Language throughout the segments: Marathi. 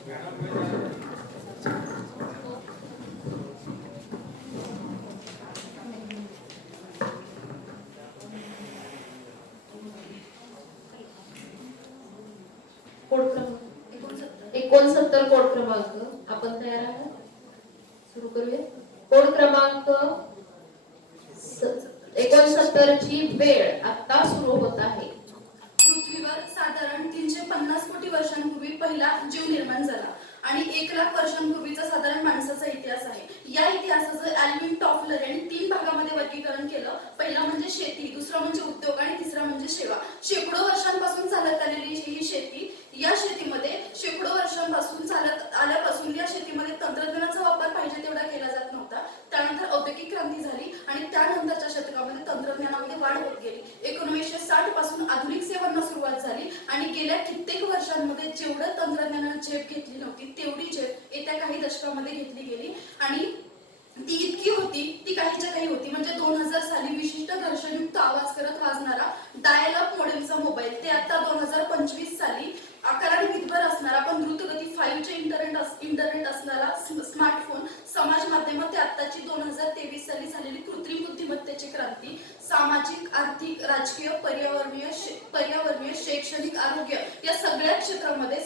कोड क्रमांक 69 कोड क्रमांक आपण तयार आहात? सुरू करूया. कोड क्रमांक 69 ची वेळ आता सुरू होत आहे. पृथ्वीवर साधारण 350 कोटी वर्षांपूर्वी पहिला जीव निर्माण झाला आणि 1 लाख वर्षांपूर्वीचा साधारण माणसाचा इतिहास आहे. या इतिहासाचं ॲल्विन टॉफलर यांनी 3 भागामध्ये वर्गीकरण केलं. पहिला म्हणजे शेती, दुसरा म्हणजे उद्योग आणि तिसरा म्हणजे सेवा. शेकडो वर्षांपासून चालत आलेली ही शेती, या शेतीमध्ये शेकडो वर्षांपासून चालत आल्यापासून या शेतीमध्ये तंत्रज्ञानाचा वापर पाहिजे तेवढा केला जात नव्हता. त्यानंतर औद्योगिक क्रांती झाली आणि त्यानंतरच्या शतकामध्ये तंत्रज्ञानामध्ये वाढ होत गेली. 1960 पासून आधुनिक सेवांना सुरुवात झाली आणि गेल्या कित्येक वर्षांमध्ये जेवढं तंत्रज्ञानाने झेप घेतली नव्हती तेवढी झेप येत्या काही दशकामध्ये घेतली गेली आणि ती इतकी होती, ती काहीच्या काही होती. म्हणजे 2000 साली विशिष्ट घर्षणयुक्त आवाज करत वाजणारा डायल अप मॉडेलचा मोबाईल, ते आता 2025 साली आकाराने विधभर असणारा पण द्रुतगती 5G इंटरनेट असणारा स्मार्टफोन, समाज माध्यम, ते आताची 2023 साली झालेली कृत्रिम बुद्धिमत्तेची क्रांती, सामाजिक, आर्थिक, राजकीय, पर्यावरणीय, शैक्षणिक, आरोग्य या सगळ्या क्षेत्रामध्ये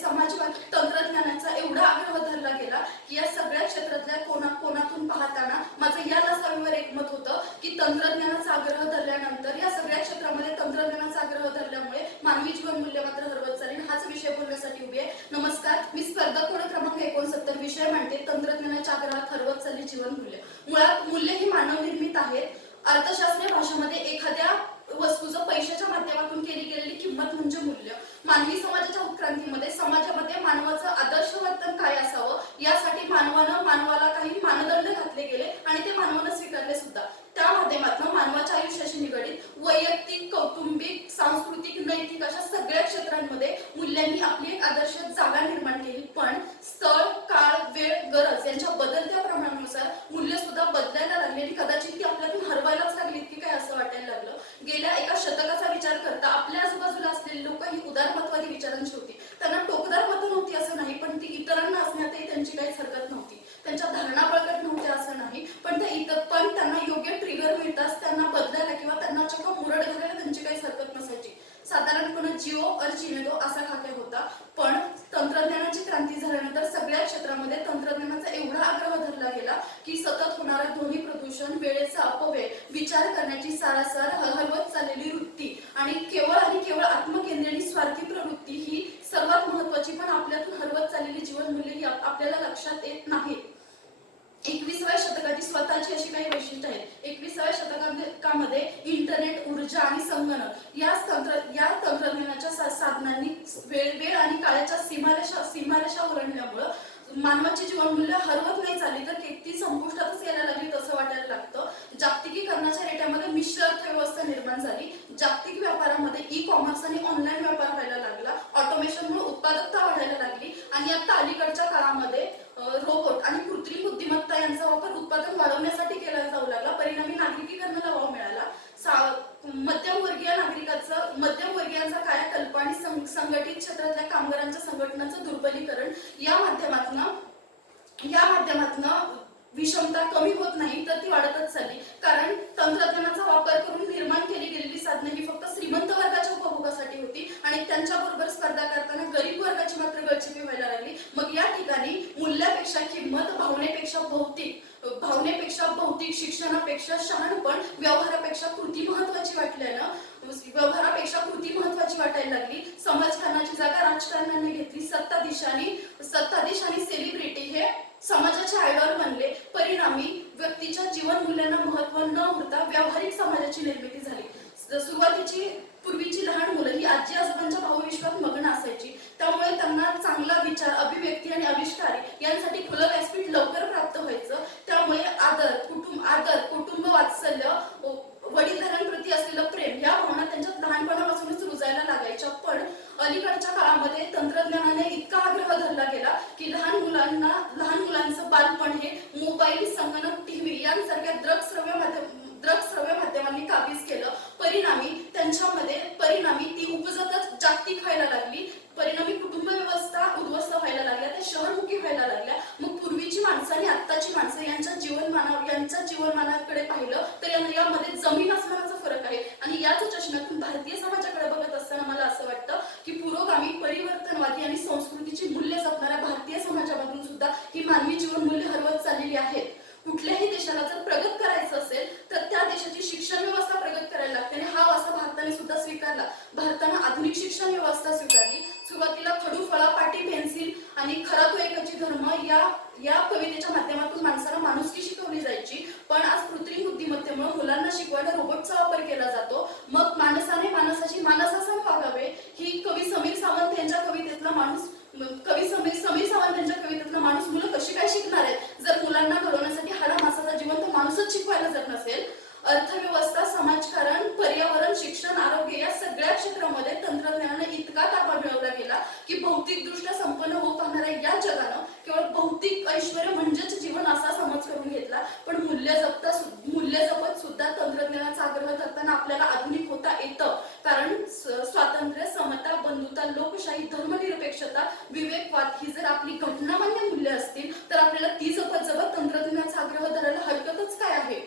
तंत्रज्ञानाचा एवढा आग्रह धरला गेला की या सगळ्या क्षेत्रातल्या कोणातून पाहताना माझं या नसावीवर एक मत होतं की तंत्रज्ञानाचा आग्रह धरल्यानंतर या सगळ्या क्षेत्रामध्ये तंत्रज्ञानाचा आग्रह धरल्यामुळे मानवी जीवन मूल्य मात्र हरवत चालेल. हाच विषय बोलण्यासाठी उभी आहे. नमस्कार, मी स्पर्धक कोड क्रमांक 69 विषय मांडते, तंत्रज्ञानाच्या आग्रहात हरवत चालली जीवन मूल्य. मुळात मूल्य ही मानव निर्मित आहेत. अर्थशास्त्रीय भाषेमध्ये एखाद्या वस्तूचं पैशाच्या माध्यमातून केली गेलेली किंमत म्हणजे मूल्य. मानवी समाजाच्या उत्क्रांतीमध्ये समाजामध्ये मानवाचं आदर्श वर्तन काय असावं यासाठी मानवाला काही मानदंड घातले गेले आणि ते मानवानं स्वीकारले सुद्धा. त्या माध्यमातून मानवाच्या आयुष्याशी निगडीत वैयक्तिक, कौटुंबिक, सांस्कृतिक, नैतिक अशा सगळ्या क्षेत्रांमध्ये मूल्यांनी आपली एक आदर्श जागा निर्माण केली. पण स्थळ, काळ, वेळ, गरज यांच्या बदलत्या प्रमाणानुसार मूल्य सुद्धा बदलायला लागली आणि कदाचित ती आपल्यातून हरवायलाच लागली की काय असं वाटायला लागलं. गेल्या एका शतकाचा विचार करता आपल्या आजूबाजूला असलेली लोक ही उदारमतवादी विचारांची होती. त्यांना टोकदार मतं नव्हती असं नाही, पण ती इतरांना असण्यातही त्यांची काहीच हरकत नव्हती. त्यांच्या धारणा बळकट नव्हत्या असं नाही, पण त्यांना योग्य ट्रिगर मिळताच त्यांना बदलायला किंवा त्यांना चक्क मुरड घालायला त्यांची काहीच हरकत नसायची. साधारणपणे जिओ और चिनेदो असा खाक्या होता. पण तंत्रज्ञानाची क्रांती झाल्यानंतर सगळ्या क्षेत्रामध्ये तंत्रज्ञानाचा एवढा आग्रह धरला गेला की सतत होणारा ध्वनी प्रदूषण, वेळेचा अपव्यय, विचार करण्याची सारासार हरवत चाललेली वृत्ती आणि केवळ आत्मकेंद्रित स्वार्थी प्रवृत्ती ही सर्वात महत्वाची पण आपल्यातून हरवत चाललेली जीवनमूल्य ही आपल्याला लक्षात येत नाही. 21व्या शतकाची स्वतःची अशी काही वैशिष्ट्य आहेत. 21व्या शतकामध्ये इंटरनेट, ऊर्जा आणि संगणक या तंत्रज्ञानाच्या साधनांनी वेळ आणि काळाच्या सीमारेषा ओलांडल्यामुळं मानवाची जीवनमूल्य हरवत नाही चालली तर ती संपुष्टातच यायला लागली असं वाटायला लागतं. जागतिकीकरणाच्या रेट्यामध्ये मिश्र अर्थव्यवस्था निर्माण झाली. जागतिक व्यापारामध्ये ई कॉमर्स आणि ऑनलाईन व्यापार व्हायला लागला. ऑटोमेशनमुळे उत्पादकता वाढायला लागली आणि आता अलीकडच्या काळामध्ये रोबोट आणि कृत्रिम बुद्धिमत्ता यांचा वापर उत्पादन वाढवण्यासाठी केला जाऊ लागला. परिणामी नागरिकीकरणाला वाव मिळाला. मध्यमवर्गीयांचा कायाकल्प आणि संघटित क्षेत्रातल्या कामगारांच्या संघटनांचं दुर्बलीकरण या माध्यमातून विषमता कमी होत नाही तर ती वाढतच चालली. कारण तंत्रज्ञानाचा वापर करून निर्माण केली गेलेली साधने ही फक्त श्रीमंत वर्गाच्या उपभोगासाठी होती आणि त्यांच्याबरोबर स्पर्धा करताना गरीब वर्गाची मात्र गळचेपी व्हायला लागली. मग या ठिकाणी मूल्यापेक्षा किंमत, भावनेपेक्षा भौतिक, शिक्षणापेक्षा शहाणपण, व्यवहारापेक्षा कृती महत्वाची वाटायला लागली. समाजकारणाची जागा राजकारणाने घेतली. सत्ताधीश आणि सेलिब्रिटी हे समाजाचे आयडॉल बनले. परिणामी व्यक्तीच्या जीवन मूल्यांना महत्व न उरता व्यावहारिक समाजाची निर्मिती झाली. पूर्वीची लहान मुलं ही आजी आजोबांच्या भावविश्वात मग्न असायची. त्यामुळे त्यांना चांगला विचार, अभिव्यक्ती आणि आविष्कार यांसाठी खुलं व्यासपीठ लवकर प्राप्त व्हायचं. त्यामुळे आदर, कुटुंब वात्सल्य, वडीलधाऱ्यांप्रती असलेलं प्रेम या भावना त्यांच्यात लहानपणापासूनच रुजायला लागायच्या. पण अलीकडच्या काळामध्ये तंत्रज्ञानाने इतका आग्रह धरला गेला की लहान मुलांचं बालपण हे मोबाईल, संगणक, टीव्ही यांसारख्या दृकश्रव्य माध्यमांनी काबीज केलं. परिणामी ती उपजतच जागतिक व्हायला लागली. परिणामी कुटुंब व्यवस्था संस्कृतीची मूल्य जपणाऱ्या भारतीय समाजामधून सुद्धा ही मानवी जीवनमूल्य हरवत चाललेली आहेत. कुठल्याही देशाला जर प्रगत करायचं असेल तर त्या देशाची शिक्षण व्यवस्था प्रगत करायला लागते आणि हा वारसा भारताने सुद्धा स्वीकारला. भारतानं आधुनिक शिक्षण व्यवस्था स्वीकारली. सुरुवातीला खडू फळा पाटी पेन्सिल आणि खरा तो एकच धर्म या कवितेच्या माध्यमातून माणसाला माणुसकी शिकवली जायची. पण आज कृत्रिम बुद्धिमत्तेमुळे मुलांना शिकवायला रोबोटचा वापर केला जातो. मग माणसाने माणसाची माणसासम वागावे ही कवी समीर सावंत यांच्या कवितेतला माणूस समीर सावंत यांच्या कवितेतला माणूस मुलं कशी काय शिकणार आहेत जर मुलांना घडवण्यासाठी हाडा माणसाचा जिवंत माणूसच शिकवायला जर नसेल. अर्थव्यवस्था समाजकारण पर्यावरण शिक्षण आरोग्य या सगळ्या क्षेत्रामध्ये तंत्रज्ञानाने इतका ताबा मिळवला गेला की भौतिकदृष्ट्या संपन्न होत असणाऱ्या या जगानं केवळ भौतिक ऐश्वर्य म्हणजेच जीवन असा समज करून घेतला. पण मूल्य जपत सुद्धा तंत्रज्ञानाचा आग्रह करताना आपल्याला आधुनिक होता येतं. कारण स्वातंत्र्य समता बंधुता लोकशाही धर्मनिरपेक्षता विवेकवाद ही जर आपली घटनामान्य मूल्य असतील तर आपल्याला ती जपत तंत्रज्ञानाचा आग्रह धरायला हरकतच काय आहे.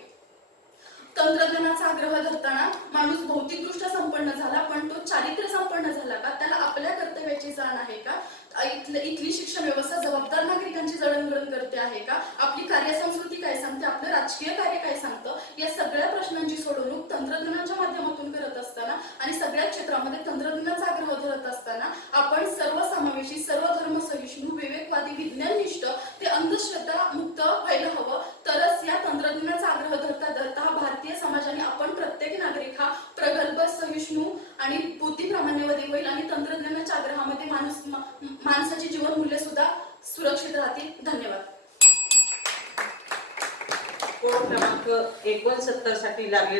तंत्रज्ञानाचा आग्रह धरताना माणूस भौतिकदृष्ट्या संपन्न झाला पण तो चारित्र्य संपन्न झाला का? त्याला आपल्या कर्तव्याची जाण आहे का? इथली शिक्षण व्यवस्था जबाबदार नागरिकांची जडणघडण करते आहे का? आपली कार्यसंस्कृती काय सांगते? आपलं राजकीय कार्य काय सांगतं? या सगळ्या प्रश्नांची सोडवणूक तंत्रज्ञानाच्या माध्यमातून करत असताना आणि सगळ्या क्षेत्रामध्ये तंत्रज्ञानाचा आग्रह धरत असताना आपण सर्वसमावेशी सर्वधर्म सहिष्णू विवेकवादी विज्ञाननिष्ठ ते अंधश्रद्धा मुक्त व्हायला हवं. तरच या तंत्रज्ञानाचा आग्रह धरता हा भारतीय समाज आणि आपण प्रत्येक नागरिक हा प्रगल्भ सहिष्णू आणि बुद्धिप्रामाण्यवादी होईल आणि तंत्रज्ञानाच्या आग्रहामध्ये माणसाची जीवनमूल्य सुद्धा सुरक्षित राहतील. धन्यवाद. कोड क्रमांक 69 साठी लागलेला